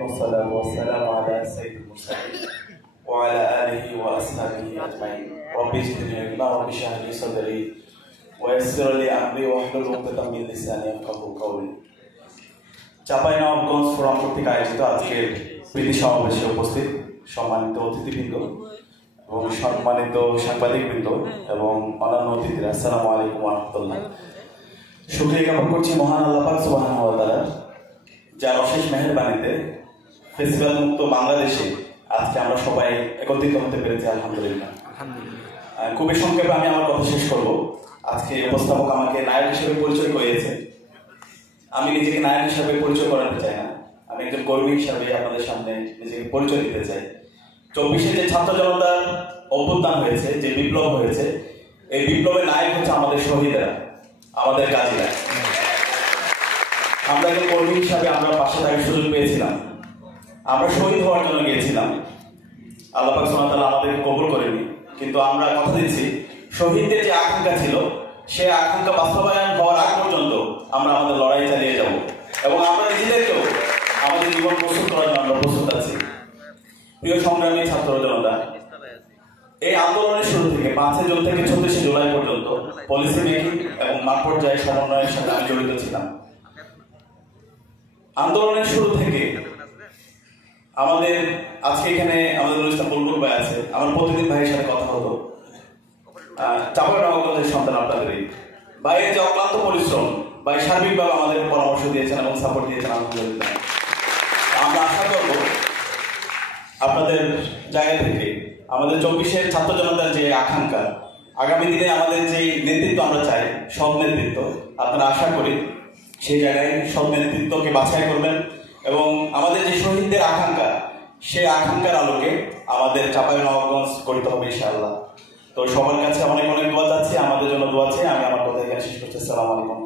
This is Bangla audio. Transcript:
والصلاة والسلام على سيد المرسلين وعلى آله وأصحابه أجمعين. رب زدني علما رب اشرح لي صدري ويسر لي أمري واحلل عقدة من لساني يفقهوا قولي. চাঁপাইনবাবগঞ্জ ফোরাম কর্তৃক আয়োজিত আজকের প্রীতি সমাবেশে উপস্থিত সম্মানিত অতিথিবৃন্দ এবং সম্মানিত সাংবাদিকবৃন্দ এবং অন্যান্য অতিথিরা, আসসালামু আলাইকুম ওয়া রাহমাতুল্লাহ। শুকরিয়া জ্ঞাপন করছি মহান আল্লাহ পাক সুবহানাহু ওয়া তাআলার, যার অশেষ মেহেরবানিতে ফেস্টিভ্যাল মুক্ত বাংলাদেশে আজকে আমরা সবাই একত্রিত হতে পেরেছি, আলহামদুলিল্লাহ। খুবই সংক্ষেপে আমি আমার কথা শেষ করব। আজকে উপস্থাপক আমাকে নায়ক হিসেবে পরিচয় করিয়েছে। আমি নিজেকে নায়ক হিসেবে পরিচয় করাতে চাই না, আমি একজন কর্মী হিসাবে আপনাদের সামনে নিজেকে পরিচয় দিতে চাই। 24-এ যে ছাত্র জনতার অভ্যুত্থান হয়েছে, যে বিপ্লব হয়েছে, এই বিপ্লবের নায়ক হচ্ছে আমাদের শহীদরা, আমাদের গাজীরা। আমরা একজন কর্মী হিসাবে আমরা পাশে থাকার সুযোগ পেয়েছিলাম। আমরা শহীদ হওয়ার জন্য গিয়েছিলাম, আল্লাহ পাক সুবহানাহু ওয়া তাআলা আমাদেরকে কবুল করেনি, কিন্তু আমরা কথা দিচ্ছি শহীদদের যে আকাঙ্ক্ষা ছিল সেই আকাঙ্ক্ষা বাস্তবায়ন হওয়ার আগ পর্যন্ত আমরা আমাদের লড়াই চালিয়ে যাব এবং আমরা নিজেদেরকেও আমাদের জীবন প্রস্তুত করার জন্য আমরা প্রস্তুত আছি। প্রিয় সংগ্রামী ছাত্র জনতা, এই আন্দোলনের শুরু থেকে 5 জুন থেকে 36 জুলাই পর্যন্ত পলিসি মেকিং এবং মাঠ পর্যায়ে সমন্বয়ের সাথে আমি জড়িত ছিলাম। আন্দোলনের শুরু থেকে আমাদের আজকে এখানে আমাদের ইসলাম বুলবুল ভাই আছে, আমার প্রতিদিন ভাইয়ের সাথে কথা হতো। চাঁপাইনবাবগঞ্জের সন্তান আপনাদেরই ভাইয়ের যে অক্লান্ত পরিশ্রম, ভাই সার্বিকভাবে আমাদের পরামর্শ দিয়েছেন এবং সাপোর্ট দিয়েছেন, আলহামদুলিল্লাহ। আমরা আশা করব আপনাদের জায়গা থেকে আমাদের 24-এর ছাত্র জনতার যে আকাঙ্ক্ষা, আগামী দিনে আমাদের যে নেতৃত্ব আমরা চাই, সব নেতৃত্ব, আপনারা আশা করি সেই জায়গায় সব নেতৃত্বকে বাছাই করবেন এবং আমাদের যে শহীদদের আকাঙ্ক্ষা, সেই আকাঙ্ক্ষার আলোকে আমাদের চাঁপাইনবাবগঞ্জ গঠিত হবে ইনশাআল্লাহ। তো সবার কাছে অনেক অনেক দোয়া চাচ্ছি, আমাদের জন্য দোয়া চাই। আমি আমার কথা এখানে শেষ করছি। আসসালামু আলাইকুম।